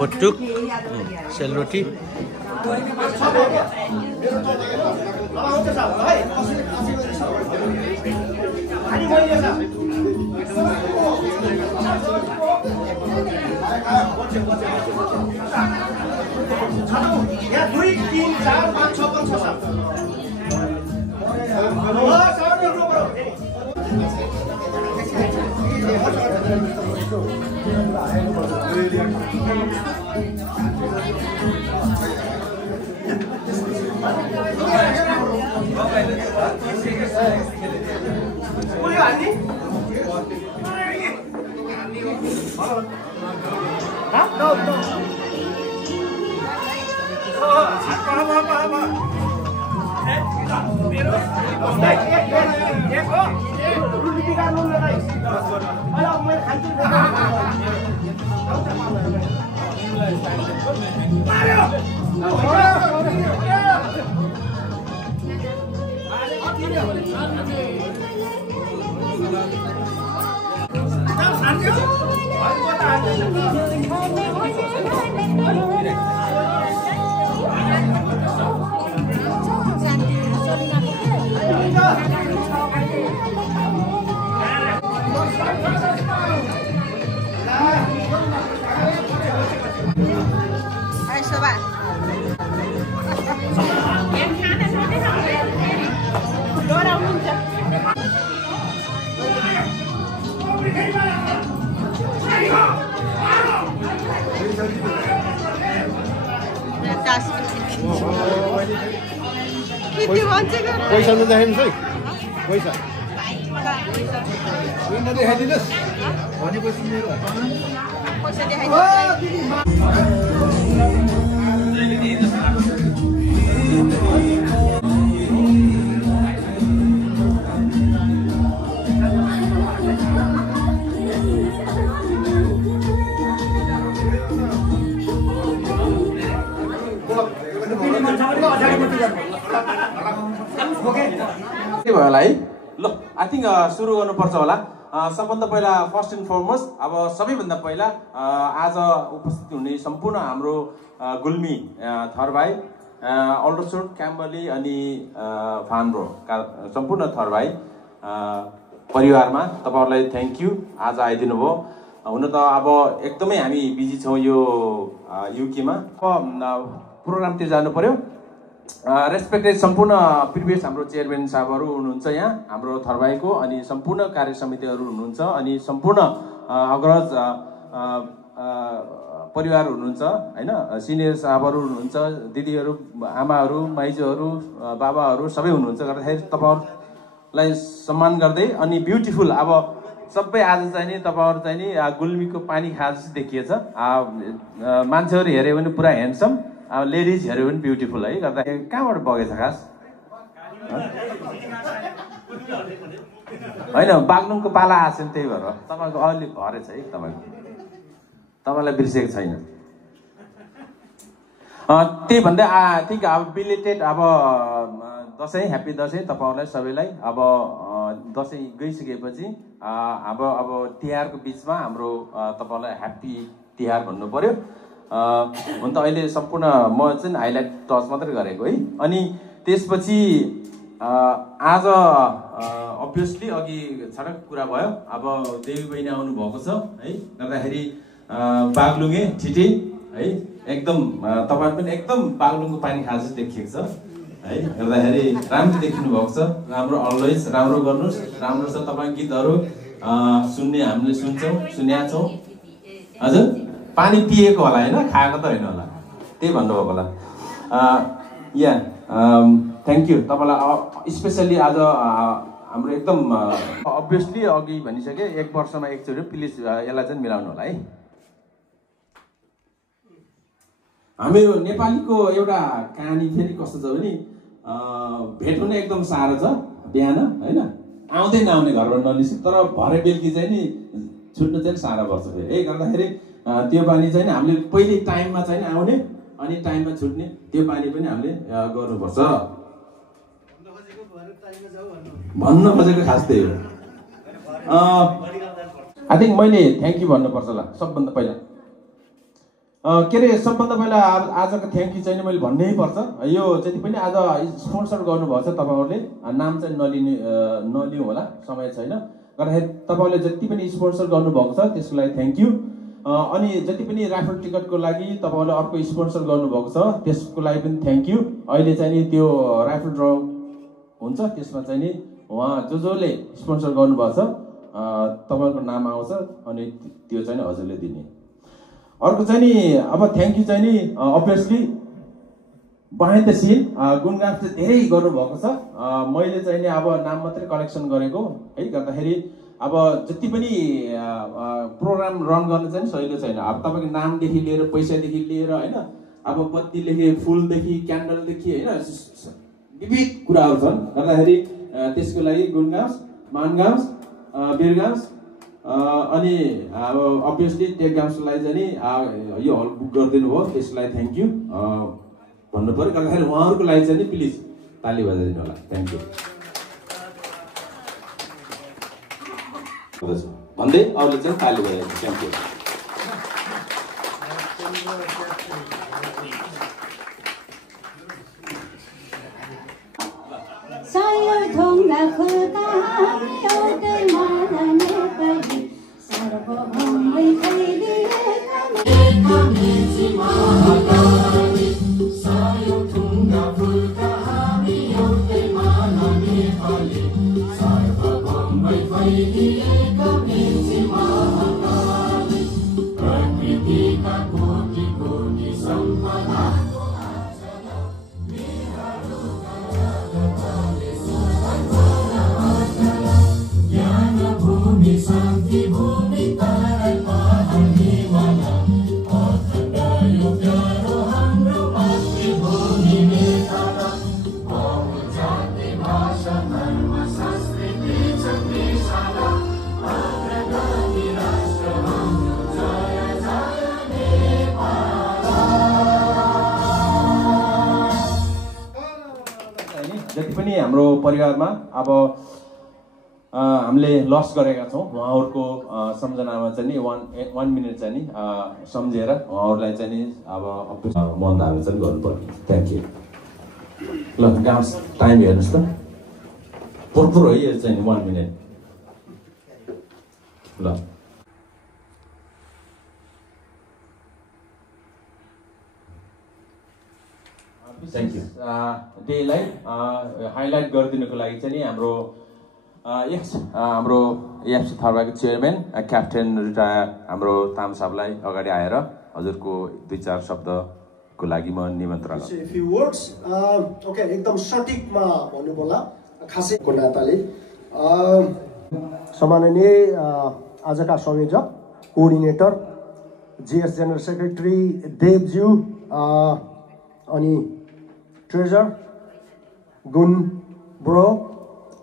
बटुक सेलरोटी यहाँ 2 3 4 5 6 7 पैसा नदेखाइनुहोस् है पैसा नदेखाइदिनुहोस् भनेपछि मेरो पैसा के भयो होला है ल आई थिंक सुरु गर्नुपर्छ होला सबभन्दा पहिला फर्स्ट एन्ड फरमोस्ट अब सबैभन्दा पहिला आज उपस्थित हुने सम्पूर्ण हाम्रो गुल्मी थरभाइ अल्ट्रासोड क्याम्बली अनि फान्ब्रो का सम्पूर्ण थरभाइ परिवारमा तपाईहरुलाई थ्यांक यू आज आइदिनु भयो हुन त अब एकदमै हामी बिजी छौं यो युकेमा प्रोग्रामतिर जानु पर्यो रेस्पेक्टेड सम्पूर्ण प्रिभियस हाम्रो चेयरम्यान साहबहरु हुनुहुन्छ यहाँ हाम्रो थरभाइको अनि सम्पूर्ण कार्य समितिहरु हुनुहुन्छ अनि सम्पूर्ण अग्रज परिवार हुनुहुन्छ हैन सिनियर साहबहरु हुनुहुन्छ दिदीहरु आमाहरु माइजूहरु बाबाहरु सबै हुनुहुन्छ गर्दाखेरि तपाईहरुलाई सम्मान गर्दै अनि ब्युटिफुल अब सबै आज चाहिँ नि तपाईहरु चाहिँ नि गुल्मीको पानी खाज देखिएछ मान्छेहरु हेर्यो भने पुरा ह्यान्डसम लेडिज हेर्यो पनि ब्युटिफुल है गर्दाखेरि कहाँबाट बगेछ खास हैन बागलुङको पाला आछन् त्यही भएर तपाईको अलि भरेछ है तपाईलाई बिर्सेको छैन त्यही भन्दै आई थिंक अब बिलेटेड अब दशैं ह्यापी दशैं तपाईहरुलाई सबैलाई अब दशैं गइसकेपछि अब तिहारको बीचमा हाम्रो तपाईहरुलाई ह्यापी तिहार भन्नु पर्यो हुन त अहिले सम्पूर्ण म चाहिँ हाइलाइट टच मात्रै गरेको है अनि त्यसपछि आज अभियसली अघि छटक कुरा भयो अब देवी बहिनी आउनु भएको छ है गर्दाखेरि बागलुङे छिटी है एकदम तपाईहरु पनि एकदम बागलुङको पानी खाज देखिएको छ है गर्दाखेरि राम्रो देखिनु भएको छ राम्रो अलवेज राम्रो गर्नुस् राम्रो छ तपाईको गीतहरु सुन्ने हामीले सुन्छौं सुन्या छौं हजुर पानी पिएको होला हैन खाएको त हैन होला त्यही भन्नुभएको होला या थ्यांक यू तपाईलाई स्पेशली आज हाम्रो एकदम अभियसली अघि भनिसके एक वर्षमा एकचोटि प्लिज यसलाई चाहिँ मिलाउनु होला है हाम्रो नेपालीको एउटा कहानी फेरि कस्तो छ भने भेट हुन एकदम साह्रो छ बिहान हैन आउँदै नआउने घरबाट ननिस्कि तर भरे बेलुकी चाहिँ नि छुट्नु चाहिँ साह्रो पर्छ फेरि है गर्दाखेरि त्यो पानी चाहिँ हामीले पहिले टाइममा चाहिँ आउने अनि टाइममा छुट्ने त्यो पानी पनि हामीले गर्नुपर्छ भन्न खोजेको खास त्यही हो आई थिङ्क मैले थ्याङ्क यू भन्नुपर्छ होला सबभन्दा पहिला। के अरे सबभन्दा पहिला आजको थ्याङ्क यू चाहिँ मैले भन्नै पर्छ। यो जति पनि आज स्पोन्सर गर्नुभएको छ तपाईँहरूले, नाम चाहिँ नलिउँ होला, समय छैन, गर्दाखेरि तपाईँहरूले जति पनि स्पोन्सर गर्नुभएको छ त्यसको लागि थ्याङ्क यू। अनि जति पनि राइफल टिकटको लागि तपाईँहरूले अर्को स्पोन्सर गर्नुभएको छ त्यसको लागि पनि थ्याङ्क यू। अहिले चाहिँ नि त्यो राइफल ड्र हुन्छ त्यसमा चाहिँ नि उहाँ जसले स्पोन्सर गर्नुभएको छ तपाईँको नाम आउँछ अनि त्यो चाहिँ नि हजुरले दिने। अर्को चाहिँ नि अब थ्याङ्क यू चाहिँ नि अभियसली बिहाइन्ड द सिन गुणगान चाहिँ धेरै गर्नुभएको छ। मैले चाहिँ नि अब नाम मात्रै कलेक्सन गरेको है, गर्दाखेरि अब जति पनि प्रोग्राम रन गर्न चाहिँ सजिलो छैन। अब तपाईँको नामदेखि लिएर पैसादेखि लिएर होइन, अब बत्तीदेखि फुलदेखि क्यान्डलदेखि होइन विविध कुराहरू छन्, गर्दाखेरि त्यसको लागि गुणगाउँस, मानगाउँस, वीरगाउँस अनि अब अभियसली टेकगाउँसलाई चाहिँ नि यो हल बुक गरिदिनु भयो, त्यसलाई थ्याङ्क यू भन्नु पऱ्यो। गर्दाखेरि उहाँहरूको लागि चाहिँ नि प्लिज ताली बजाइदिनु होला, थ्याङ्क यू भन्दै अरूले चाहिँ ताली बजाइदिनु, थ्याङ्क यू। जति पनि हाम्रो परिवारमा अब हामीले लस गरेका छौँ उहाँहरूको सम्झनामा चाहिँ नि 1 मिनट चाहिँ नि सम्झेर उहाँहरूलाई चाहिँ नि अब मनदाहरू चाहिँ गर्नुपर्ने। Thank you. ल गाउँ टाइम हेर्नुहोस् त, पुरपुर है यो चाहिँ 1 मिनट। ल थ्याङ्क यू। डेलाई हाइलाइट गरिदिनुको लागि चाहिँ नि हाम्रो एएफसी थर्बाको चेयरम्यान क्याप्टेन रिटायर हाम्रो ताम साहबलाई अगाडि आएर हजुरको 2-4 शब्दको लागि म निमन्त्रण गर्छु। फ्यु वर्ड्स ओके, एकदम सटिकमा भन्नु पर्ला खासैको नाताले सम्माननीय आजका संयोजक कोअर्डिनेटर जीएस जेनरल सेक्रेटरी देवज्यू अनि ट्रेजर गुण ब्रो,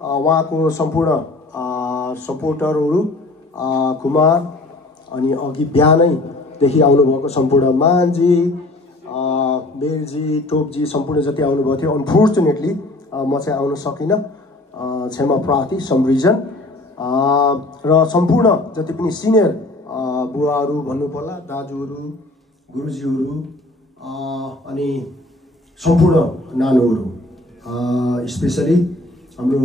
उहाँको सम्पूर्ण सपोर्टरहरू कुमार अनि अघि बिहानैदेखि आउनुभएको सम्पूर्ण मानजी बेरजी टोपजी सम्पूर्ण जति आउनुभएको थियो। अनफोर्चुनेटली म चाहिँ आउन सकिनँ, क्षमा प्रार्थी सम रिजन। र सम्पूर्ण जति पनि सिनियर बुवाहरू भन्नु पर्ला, दाजुहरू, गुरुजीहरू अनि सम्पूर्ण नानुहरू, स्पेसली हाम्रो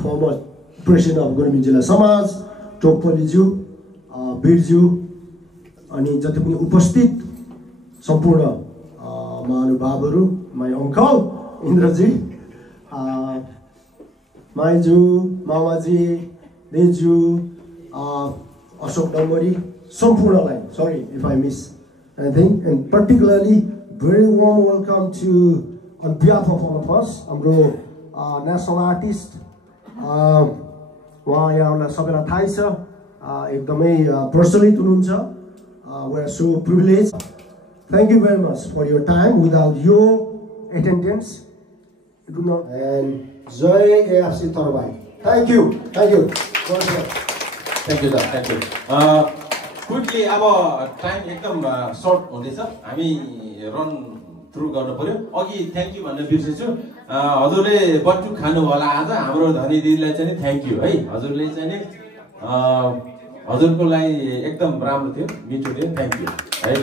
फर्मर प्रेसिडेन्ट अफ गुल्मी जिल्ला समाज टोपलीज्यू, वीरज्यू अनि जति पनि उपस्थित सम्पूर्ण महानुभावहरू, माई अङ्कल इन्द्रजी, माइजू, मामाजी, देजू, अशोक डम्बरी, सम्पूर्णलाई sorry if I miss anything, and particularly very warm welcome to on behalf of all of us हाम्रो नेसनल आर्टिस्ट उहाँ यहाँलाई सबैलाई थाहै छ, एकदमै प्रचलित हुनुहुन्छ। we are so privileged. Thank you very much for your time. Without your attendance it would not. And Joy AFC Tarbai, thank you, thank you, thank you sir, thank you. Quickly अब time एकदम short हुँदैछ, हामी run through गर्नु पर्यो। अघि thank you भन्न बिर्सेछु, हजुरले बट्टु खानु होला आज, हाम्रो धनी दिदीलाई चाहिँ नि थ्याङ्क यू है। हजुरले चाहिँ नि हजुरको लागि एकदम राम्रो थियो, मिठो थियो। थ्याङ्क यू है।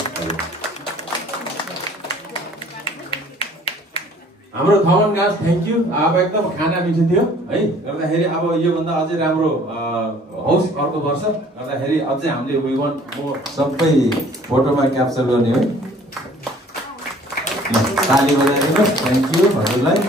हाम्रो थमन गास थ्याङ्क यू। अब एकदम खाना मिठो थियो है, गर्दाखेरि अब योभन्दा अझै राम्रो होस् अर्को वर्ष, गर्दाखेरि अझै हामीले वी वान्ट मोर। सबै फोटोमा क्याप्चर गर्ने है, ताली बजाइदिनुहोस्। थ्याङ्क यू हजुरलाई।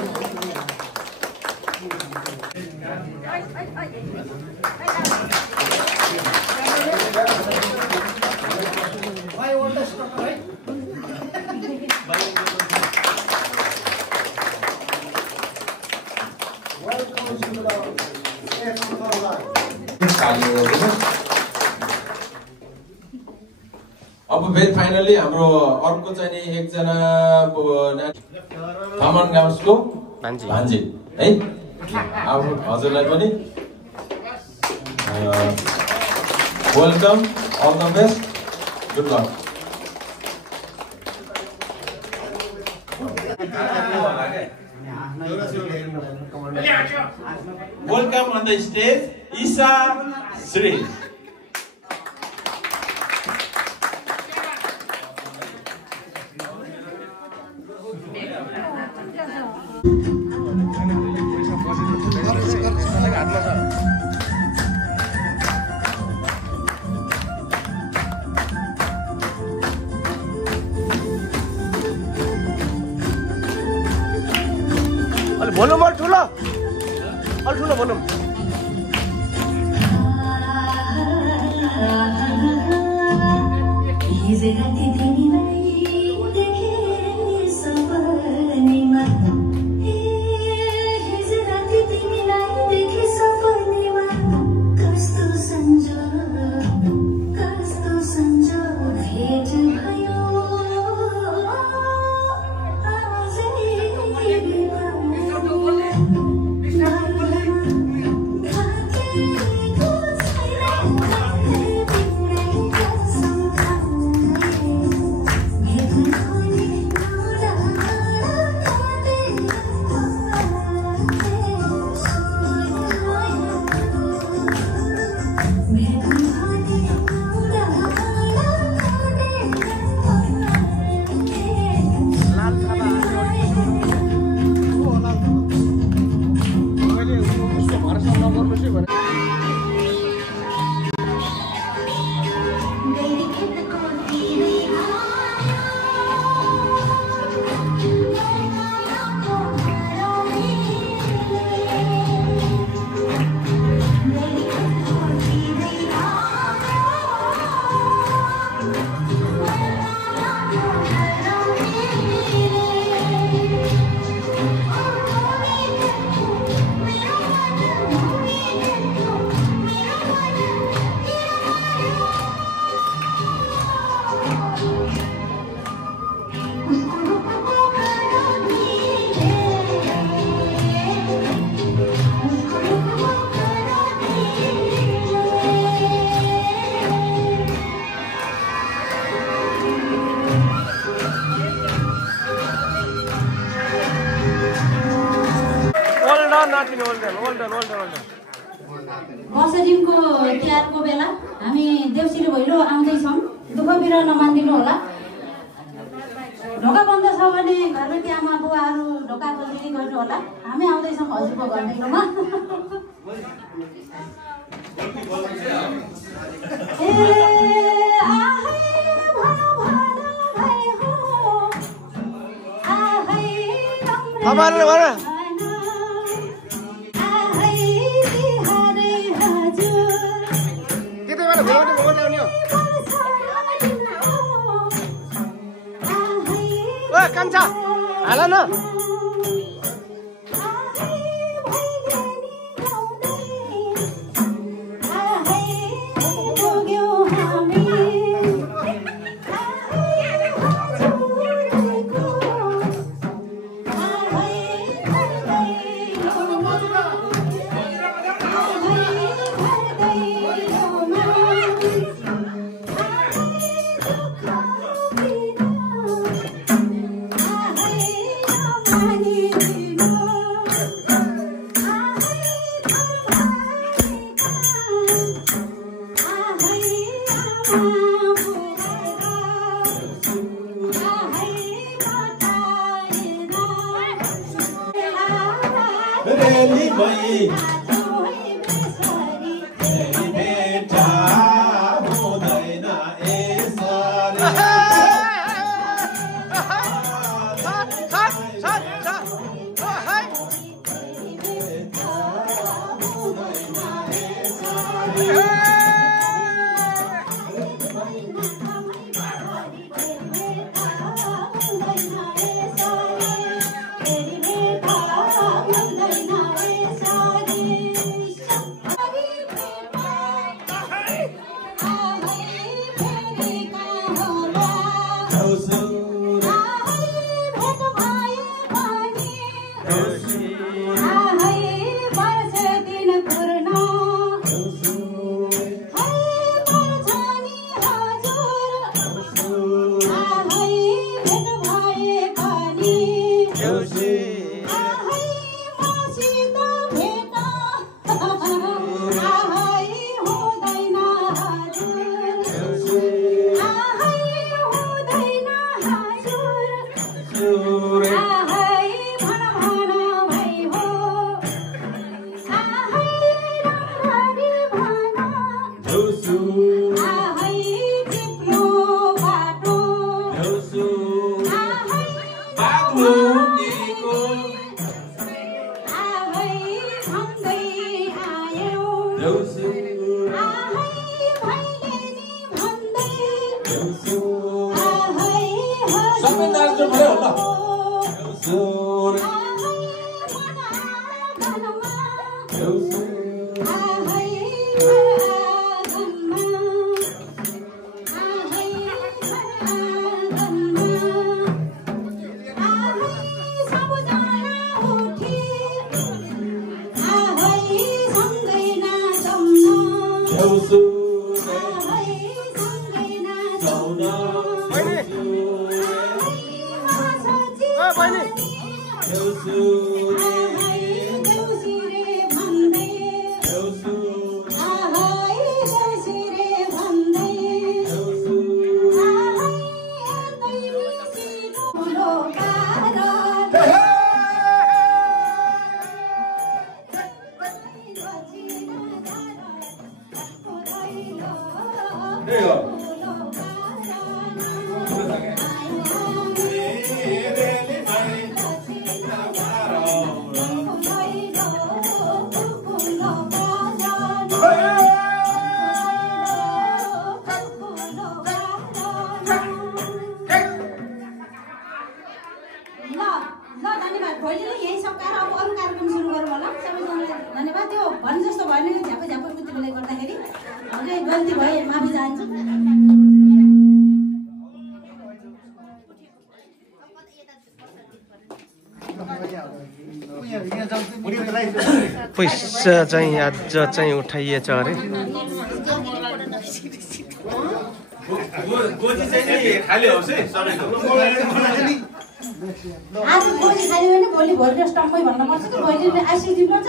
अब फेरि फाइनली हाम्रो अर्को चाहिँ नि एकजना थमन गाउँसको भान्जी है, अब हजुरलाई पनि welcome, all the best, good luck. Welcome on the stage, Isa Sri. भनौँ अलि ठुलो भनौँ। वर्षदिनको तिहारको बेला हामी देउसिरे भैलो आउँदैछौँ, दुःख बिर नमानिदिनु होला। ढोका बन्द छ भने घरबेटी आमा बुवाहरू ढोका खोल्ने गर्नु होला। हामी आउँदैछौँ हजुरको घरदैलोमा। कान्छा हाल न। पैसा चाहिँ आज चाहिँ उठाइएछ अरे आज गोजी खायो भने भोलि भोलि स्टकमै भन्न पर्छ कि भोलि आइसि दिनुपर्छ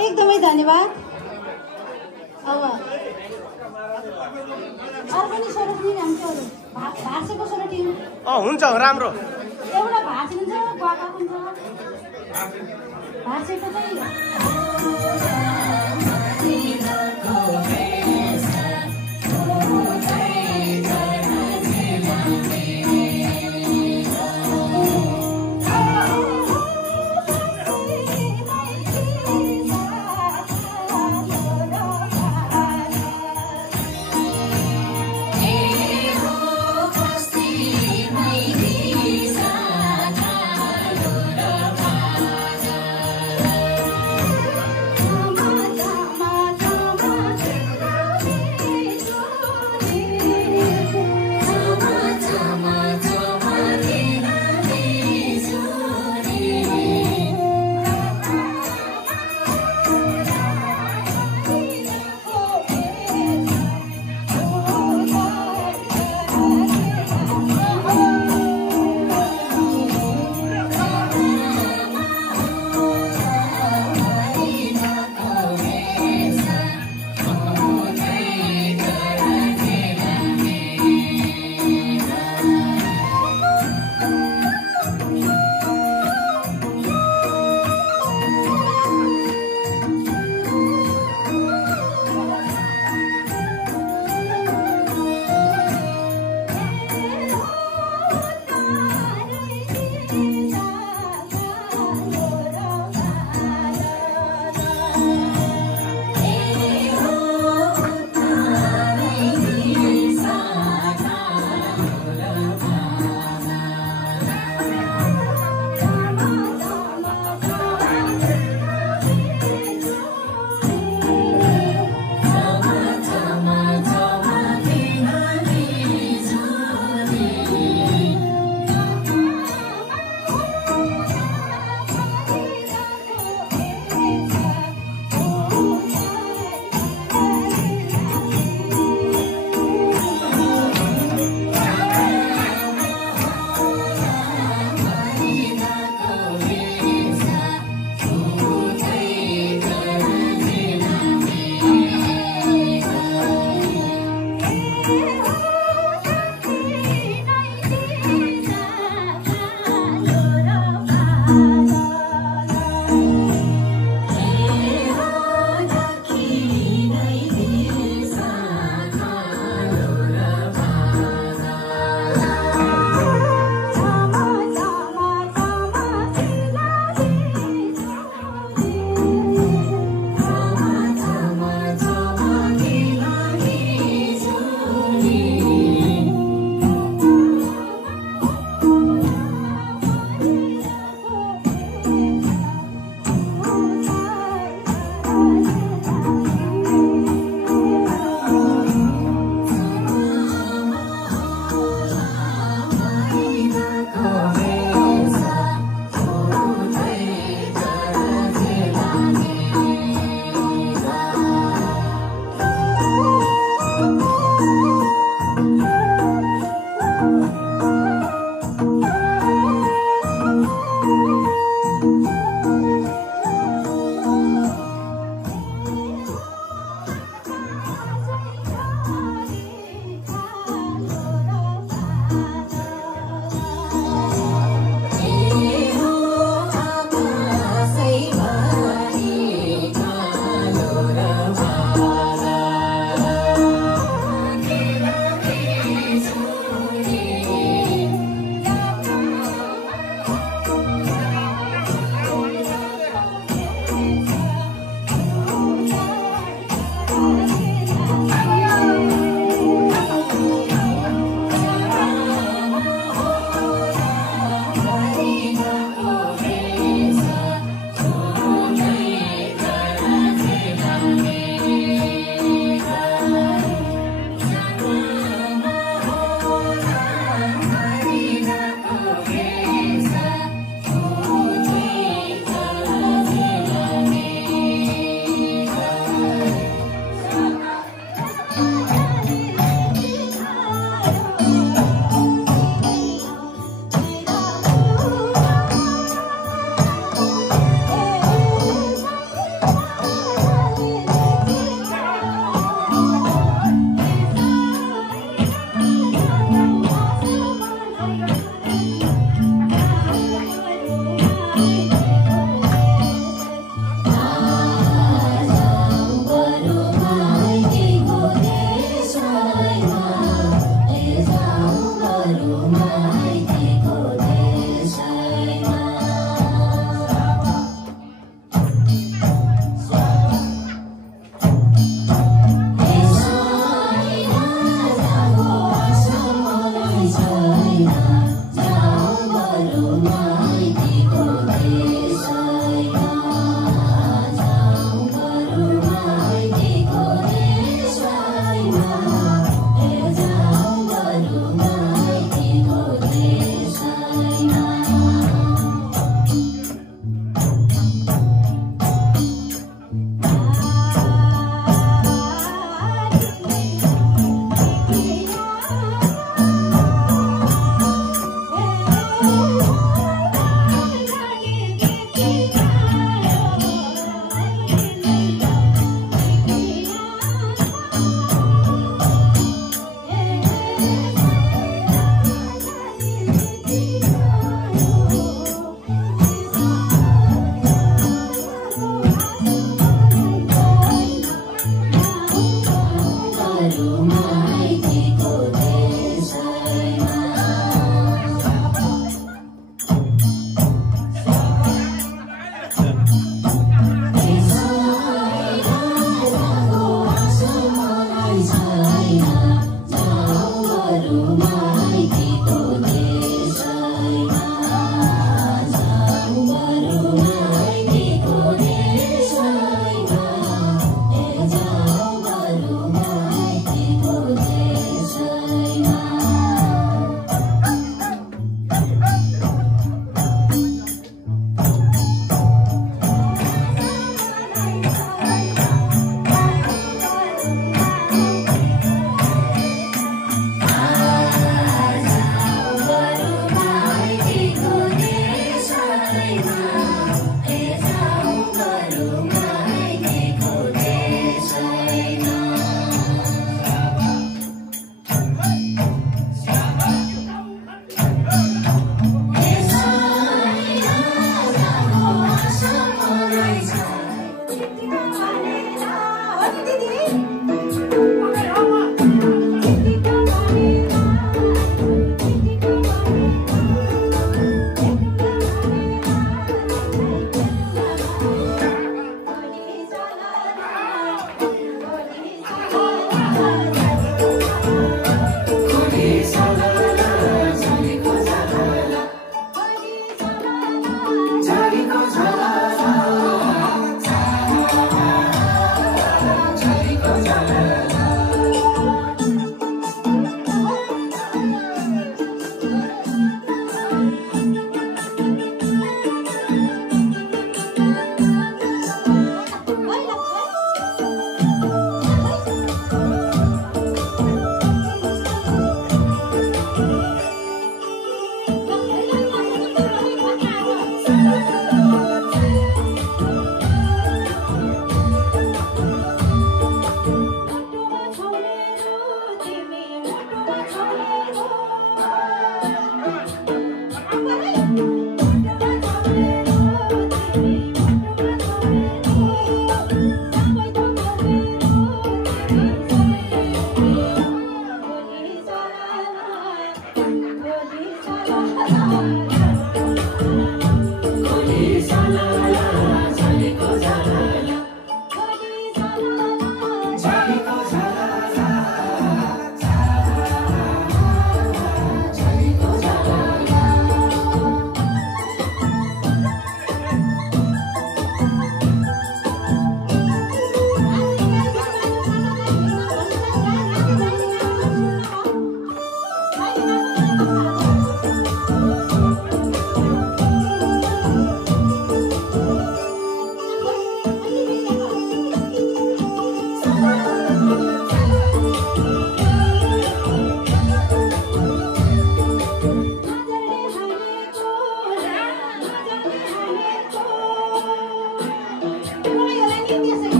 एकदमै धन्यवाद। अब अर्को नि सोरठी हान्छ अरू भाषेको सोरठी हुन्छ राम्रो। एउटा भाषे हुन्छ गएको हुन्छ भाषेको चाहिँ Mama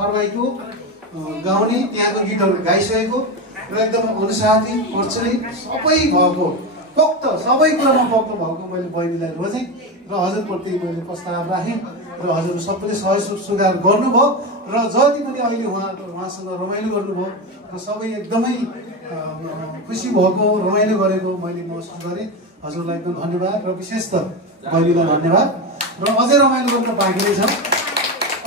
थरवाईको गाउने त्यहाँको गीतहरू गाइसकेको र एकदम अनुसाथी प्रचलित सबै भएको पोक्त सबै कुरामा पोक्त भएको मैले बहिनीलाई रोजेँ र हजुरप्रति मैले प्रस्ताव राखेँ र हजुरले सबैले सहयोग सुधार गर्नुभयो र जति पनि अहिले उहाँसँग रमाइलो गर्नुभयो र सबै एकदमै खुसी भएको रमाइलो गरेको मैले महसुस गरेँ। हजुरलाई एकदम धन्यवाद र विशेष त बहिनीलाई धन्यवाद र अझै रमाइलो गर्न बाँकी नै छ।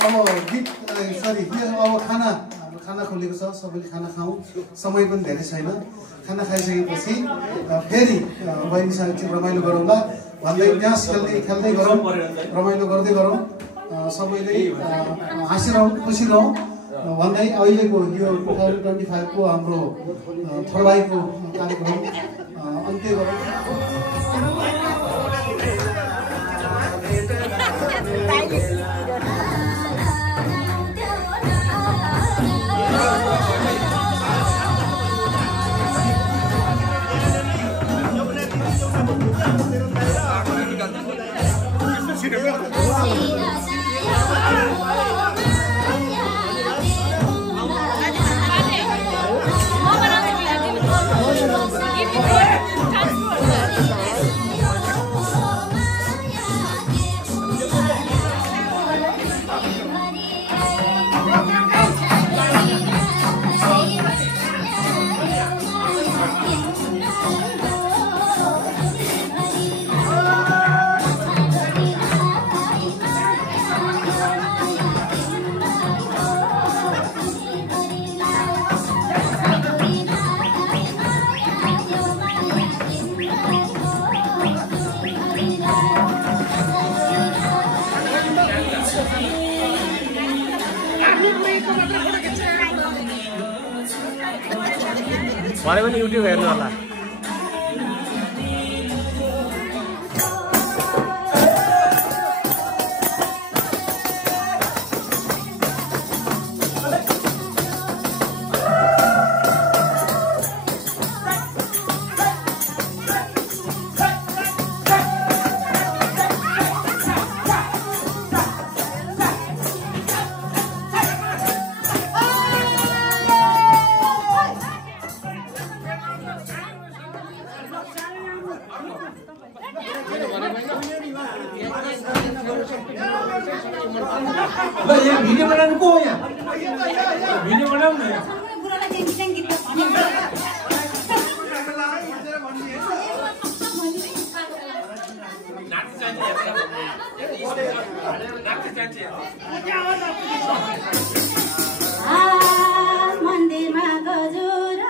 अब गीत अब खाना खोलेको छ, सबैले खाना खाउँ, समय पनि धेरै छैन। खाना खाइसकेपछि फेरि बहिनीसँग चाहिँ रमाइलो गरौँला भन्दै ड्यान्स खेल्दै गरौँ, रमाइलो गर्दै गरौँ, सबैले हाँसिरहौँ, खुसी रहौँ भन्दै अहिलेको यो 2025 को हाम्रो थरवाईको कार्यक्रम अन्त्य गरौँ। भने पनि युट्युब हेर्नु होला। ल यहाँ भिडियो बनाउनु को यहाँ भिडियो बनाउनु न मन्दिरमा गजुर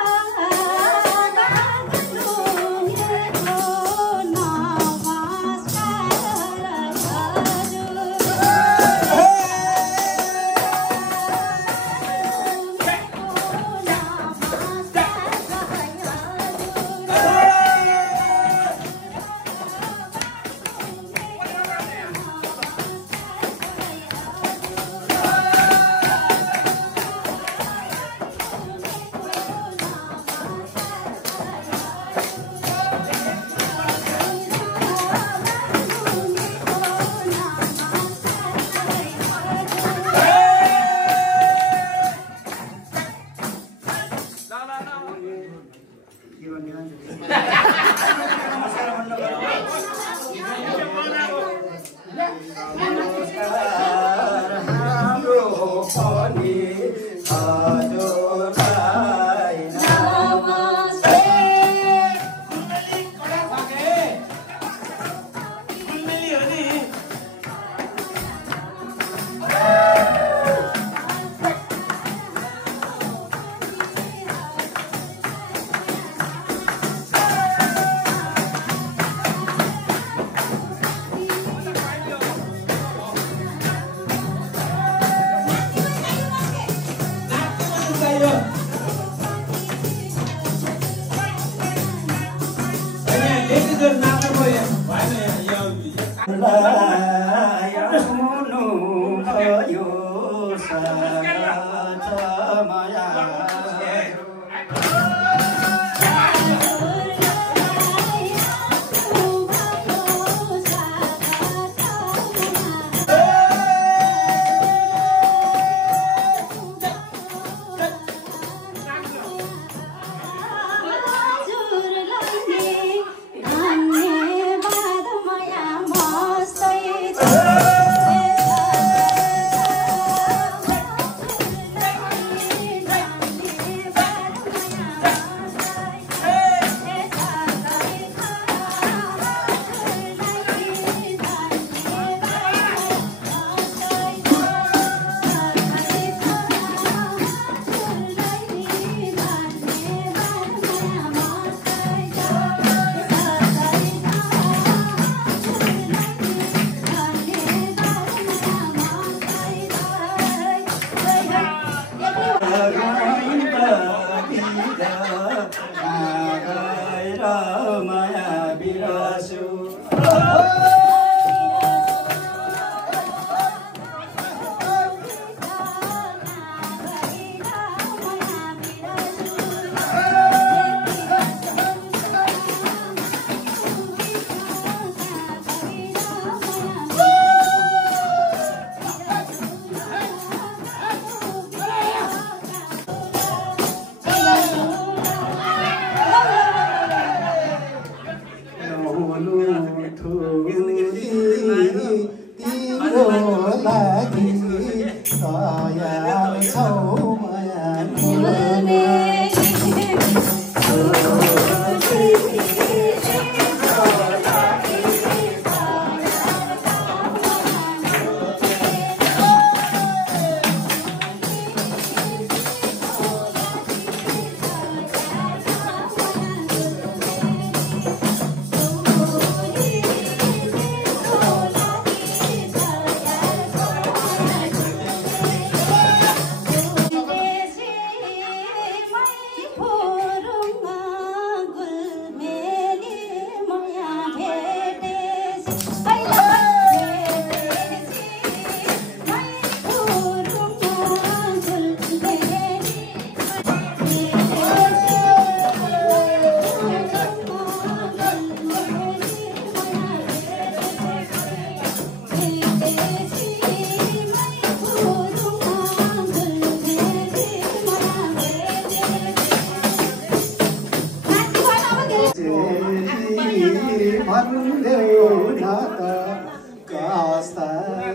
कस्ता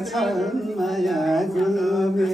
छन् माया गुमे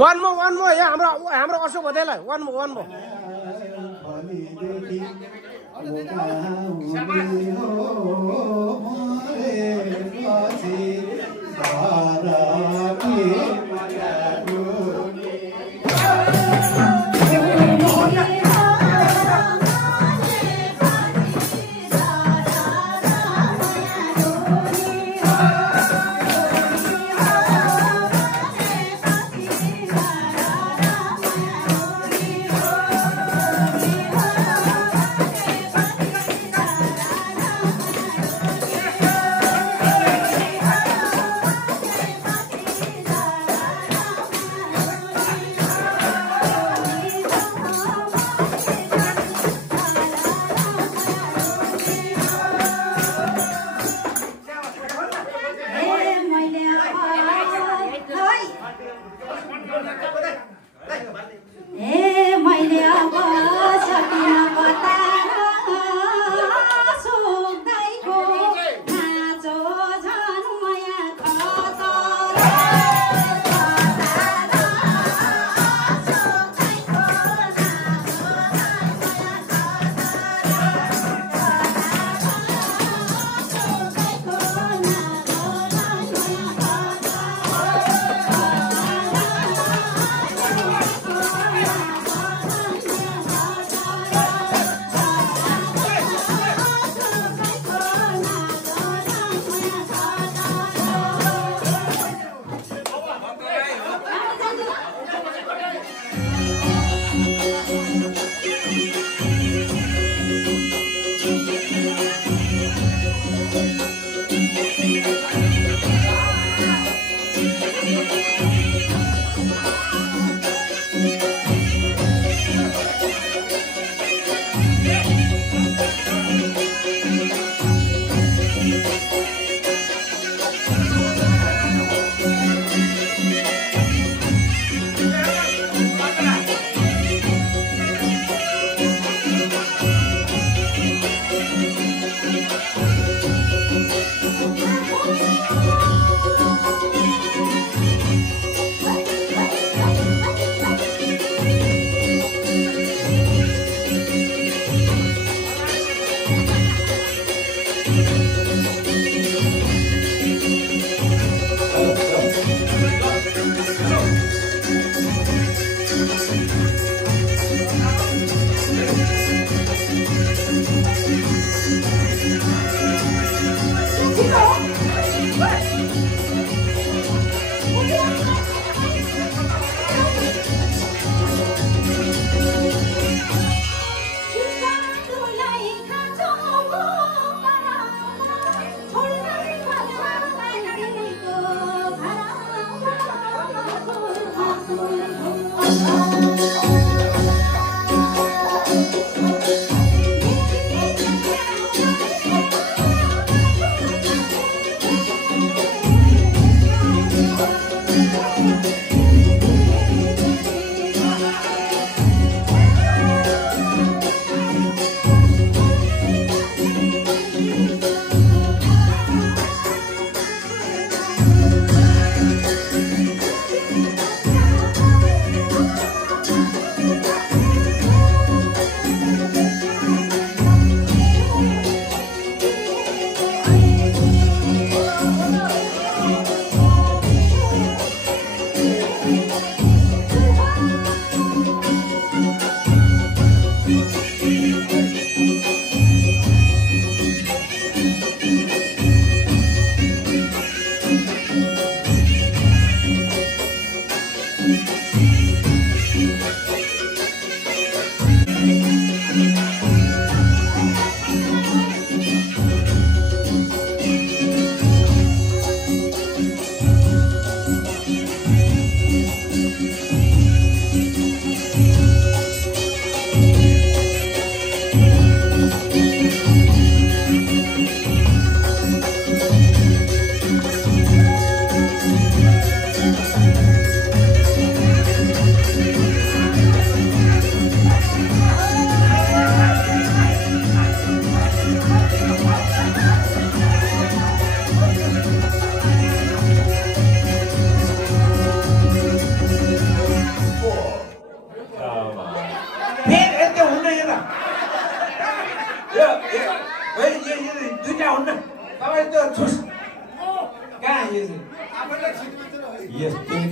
वान मोर यहाँ हाम्रो अशोक भदैलाई वान मोर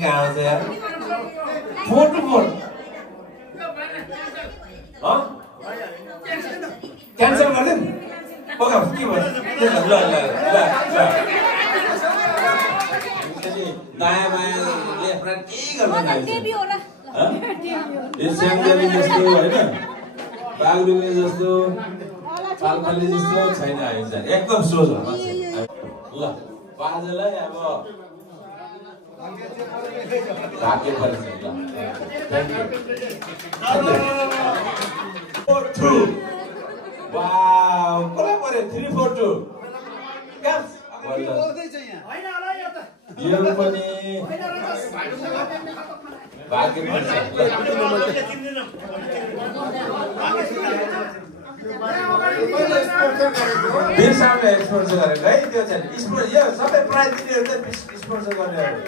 कहाँ आउँछ यार 4 to 4 क्यान्सल गर्दैन ओके के भयो ल दायाँ बायाँ लेफ्ट राइट केही गर्दैन यो स्याङ्जाली जस्तो होइन बागडुङ्गे जस्तो पाल्पाले जस्तो छैन हामी चाहिँ एकदम सोझो ल बाजेलाई अब भाग्य परेछ ल 4-2 वाउ कसलाई पर्यो 3-4-2 गास यो पनि भाग्य बिर्साले स्पोन्सर गरेको है त्यो चाहिँ स्पोन्सर यो सबै प्राइज दिनेहरू चाहिँ स्पोन्सर गर्नेहरू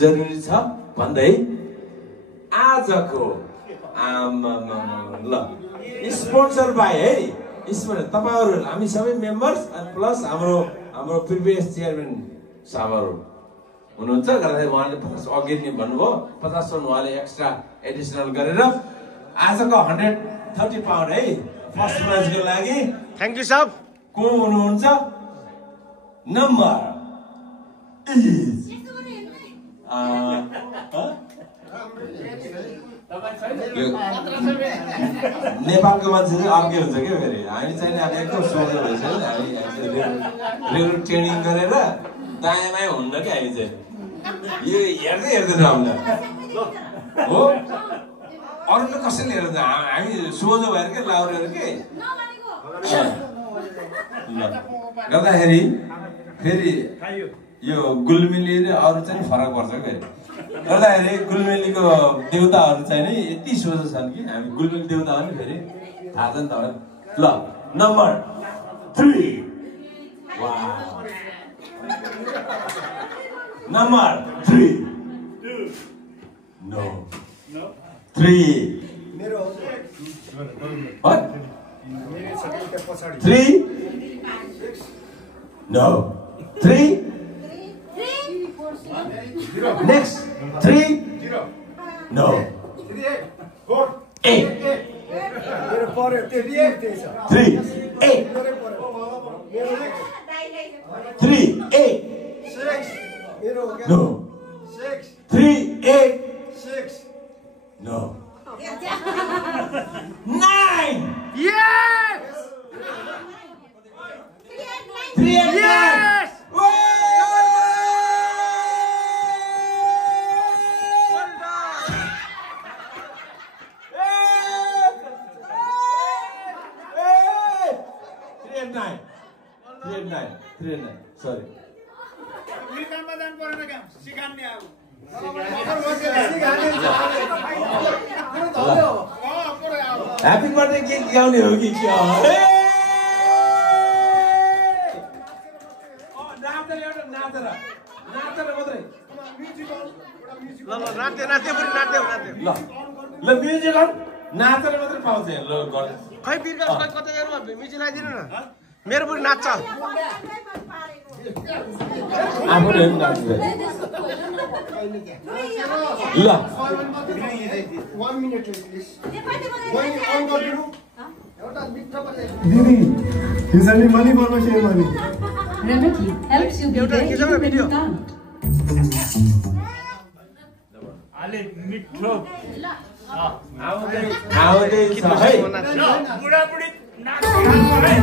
जरुरी छ भन्दै आजको ल स्पोन्सर बाई है स्पोन्सर तपाईहरु हामी सबै मेम्बर्स अनि प्लस हाम्रो प्रिभियस चेयरम्यान साहबहरु हुनुहुन्छ गर्दाखेरि उहाँले 50 अघि नै भन्नुभयो 50 उहाँले एक्स्ट्रा एडिसनल गरेर आजको 130 पाउन्ड है फर्स्ट प्राइजको लागि थ्यांक यू साहब को हुनुहुन्छ नम्बर इज नेपालको मान्छे चाहिँ अर्कै हुन्छ क्या फेरि हामी चाहिँ अब एकदम सोझो भइसक्यो हामी रेगुलर ट्रेनिङ गरेर दायाँ बायाँ हुन्न क्या हामी चाहिँ यो हेर्दै हेर्दैन हामीलाई हो अरूले कसैले हेर्दैन हामी सोझो भएर के लाउरेर के गर्दाखेरि फेरि यो गुलमेली र अरू चाहिँ फरक पर्छ क्या गर्दाखेरि गुलमेलीको देउताहरू चाहिँ नि यति सोझो छन् कि हामी गुलमेली देउता हो नि फेरि थाहा छ नि तपाईँलाई ल नम्बर 3 वाउ नम्बर 3 नो 3 मेरो what 3 no 3 next 3 no 4 8 मेरो पर्यो त्यो 3 8 3 8 मेरो no 3 8 6 no 9 yes 3 8 yes sorry Happy birthday cake गाउने हो कि क्या नाचेर एउटा नाचेर मात्रै ल नाच्दै नाच्दै ल ल म्युजिक नाचेर मात्रै पाउँछ ल गर्नु खै बिरगास खै कतै जानु म्युजिक लगाइदिनु न मेरो पनि नाच्छ आफूले पनि नाच्छ ल 1 minute please on गरिदिनु एउटा मित्र दिदी usually money for my share money Remedy helps you be एउटा there खिचाउन even when video you can't. आले मिठो आउँदै छ है बुढाबुढी नाच्नु है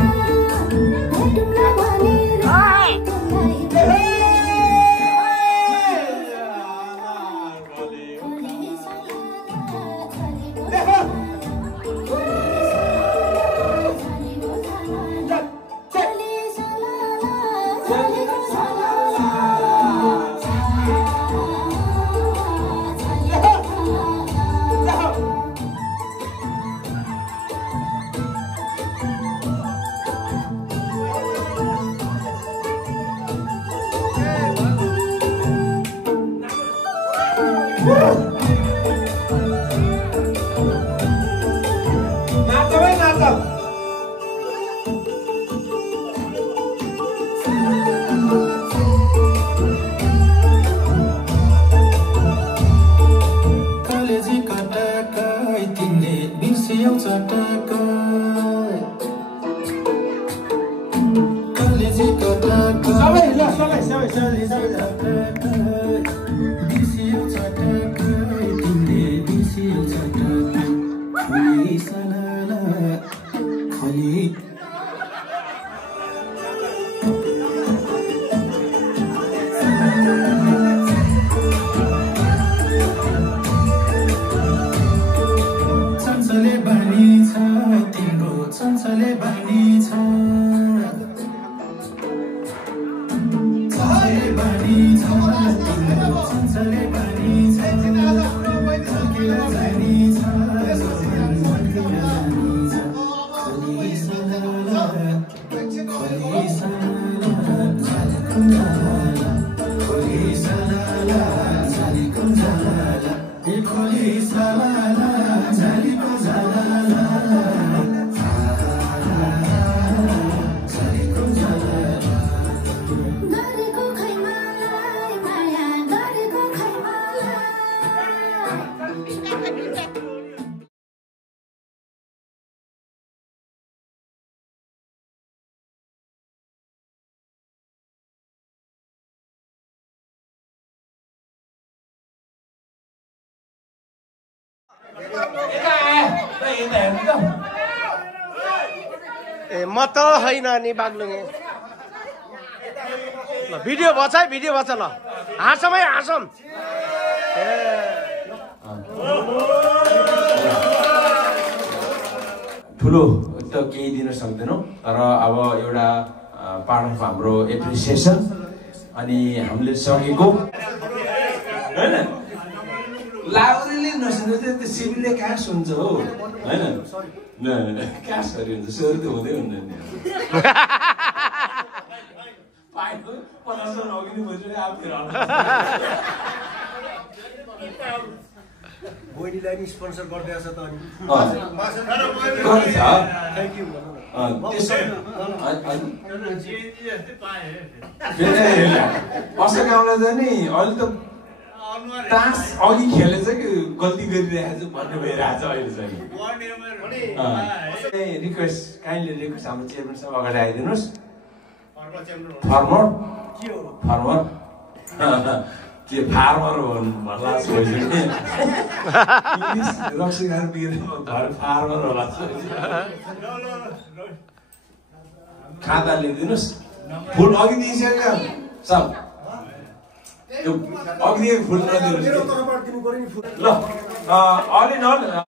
ए म त होइन नि बाग्लुङे ल भिडियो भछ है भिडियो भछ ल हाँसौँ है हाँसौँ ठुलो त केही दिन सक्दैनौँ तर अब एउटा पार्ट अफ हाम्रो एप्रिसिएसन अनि हामीले सकेको हैन लाउरेले नसुने त्यो सिभिलले कहाँ सुन्छ हो हैन कहाँ सरी हुन्छ सरी त हुँदै हुँदैन नि पाइको 50 अघि नै बसिरहेको आफै बहिनीलाई नि स्पोन्सर गर्दैछ त अनि थ्याङ्क यू असकाउलाई चाहिँ नि अहिले त तास अघि खेलेछ कि गल्ती गरिरहेको छु भन्ने भइरहेको छ अहिले चाहिँ रिक्वेस्ट काइन्डली रिक्वेस्ट हाम्रो चेयरम्यान साहब अगाडि आइदिनुहोस् फार्मर के फार्मर भन्ला रक्सीकार बिग्रेर फार्मर होला खाता लिइदिनुहोस् फुल अघि दिइसक्यो सब अघि फुल नदिनुहोस् ल अल इन अल